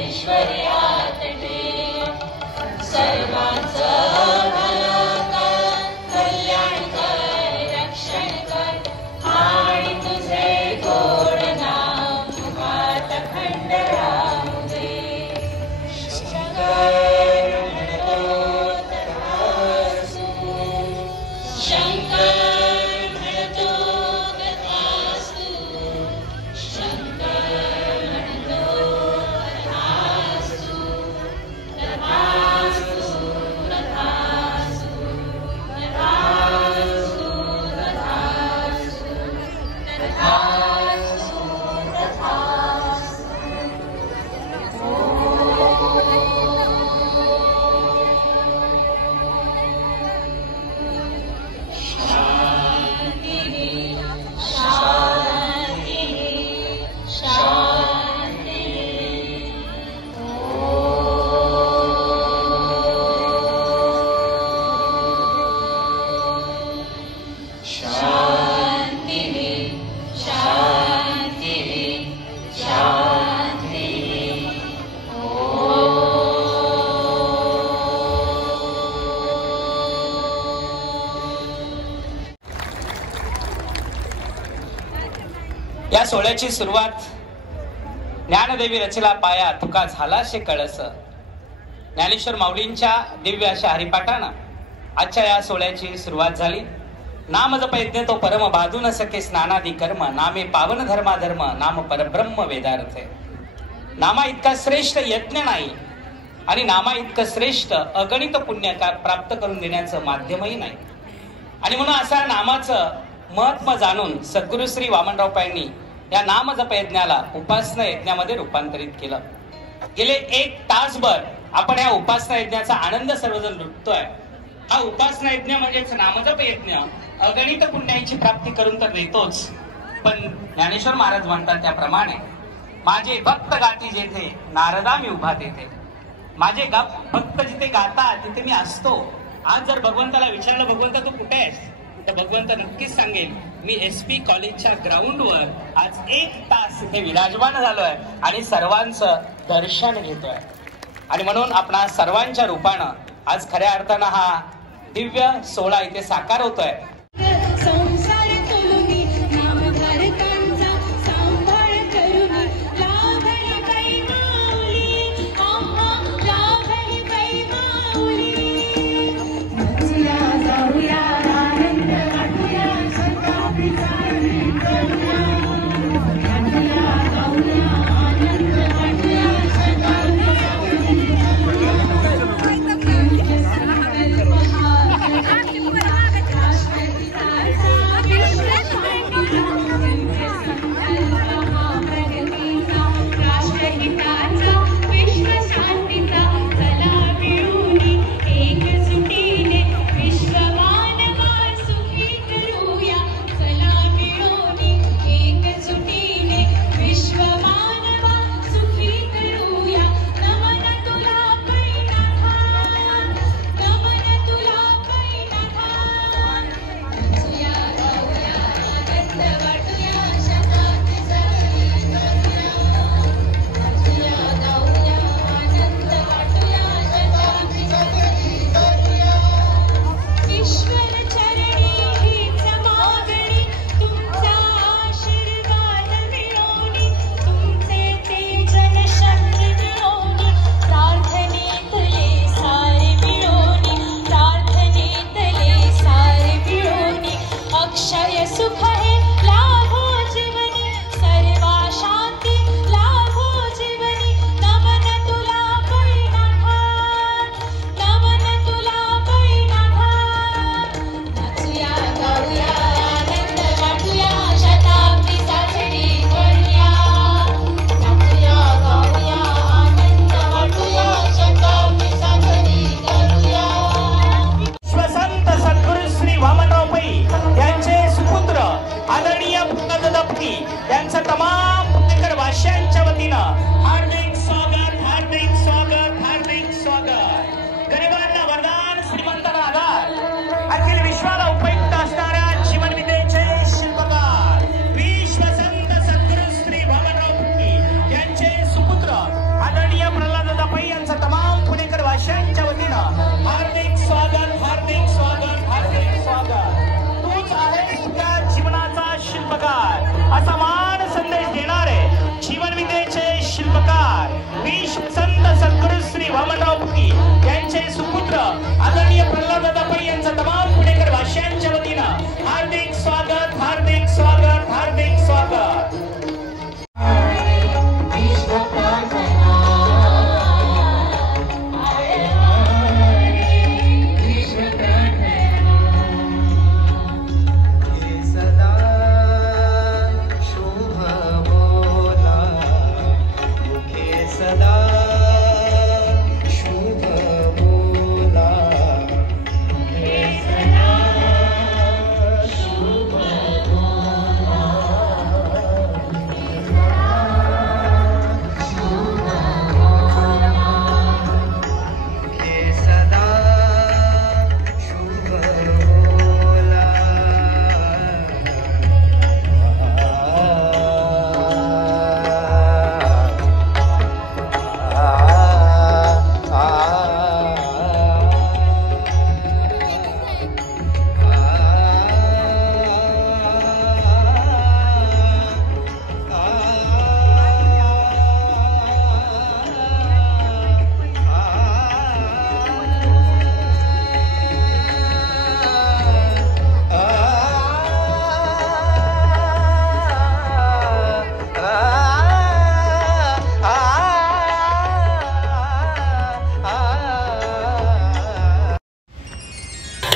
ऐश्वर्यात ठेव सर्वांचं भलं कर, कल्याण कर, रक्षण कर आणि तुझे गोड नाम मुखात अखंड राहू दे. शंकर म्हणतो तथास्तु, शंकर म्हणतो तथास्तु, शंकर म्हणतो तथास्तु, तथास्तु, तथास्तु, तथास्तु, तथास्तु, तथास्तु, तथास्तु. या सोहळ्याची सुरुवात ज्ञानदेवी रचला पाया तुका झाला शे कळस, ज्ञानेश्वर माऊलींच्या दिव्य अशा हरिपाठानं आजच्या या सोहळ्याची सुरुवात झाली. नाम जप यज्ञ तो परम बाधू न सके स्नानादी कर्म, नामे पावन धर्माधर्म, नाम परब्रह्म वेदार्थ. नामा इतका श्रेष्ठ यज्ञ नाही आणि नामा इतकं श्रेष्ठ अगणित पुण्य प्राप्त करून देण्याचं माध्यमही नाही. आणि म्हणून असा नामाचं महत्व जाणून सद्गुरु श्री वामनराव पायांनी या नाम जप यज्ञाला उपासना यज्ञामध्ये रूपांतरित केलं. गेले 1 तासभर आपण या उपासना यज्ञाचा आनंद सर्वजण लुटतोय. हा उपासना यज्ञ म्हणजेच नामजप यज्ञ अगणित पुण्याची प्राप्ती करून तर देतोच, पण ज्ञानेश्वर महाराज म्हणतात त्याप्रमाणे माझे भक्त गाती जेथे नारदा मी उभा तेथे. माझे भक्त जिथे गातात तिथे मी असतो. आज जर भगवंताला विचारलं भगवंता तू कुठे आहेस, तर भगवंत नक्कीच सांगेल मी SP कॉलेजच्या ग्राउंडवर आज 1 तास इथे विराजमान झालोय आणि सर्वांचं दर्शन घेतोय. आणि म्हणून आपणा सर्वांच्या रूपानं आज खऱ्या अर्थानं हा दिव्य सोहळा इथे साकार होतोय. वाशांच्या वतीनं हार्दिक स्वागत, हार्दिक स्वागत, हार्दिक स्वागत. तूच आहेस तुझ्या जीवनाचा शिल्पकार असा मान संदेश देणारे जीवनविद्येचे शिल्पकार विश्व संत सद्गुरू श्री वामनराव पुरी यांचे सुपुत्र आदरणीय प्रल्हाददादा पै यांचा तमाम पुणेकर वाशांच्या वतीनं हार्दिक स्वागत, हार्दिक स्वागत, हार्दिक स्वागत.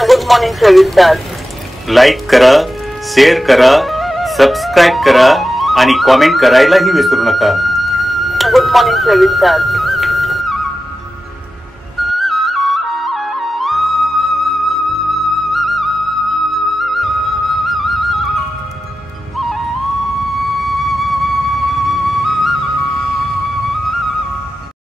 गुड मॉर्निंग 24 तास. लाईक करा, शेअर करा, सबस्क्राईब करा आणि कॉमेंट करायलाही विसरू नका. गुड मॉर्निंग 24 तास.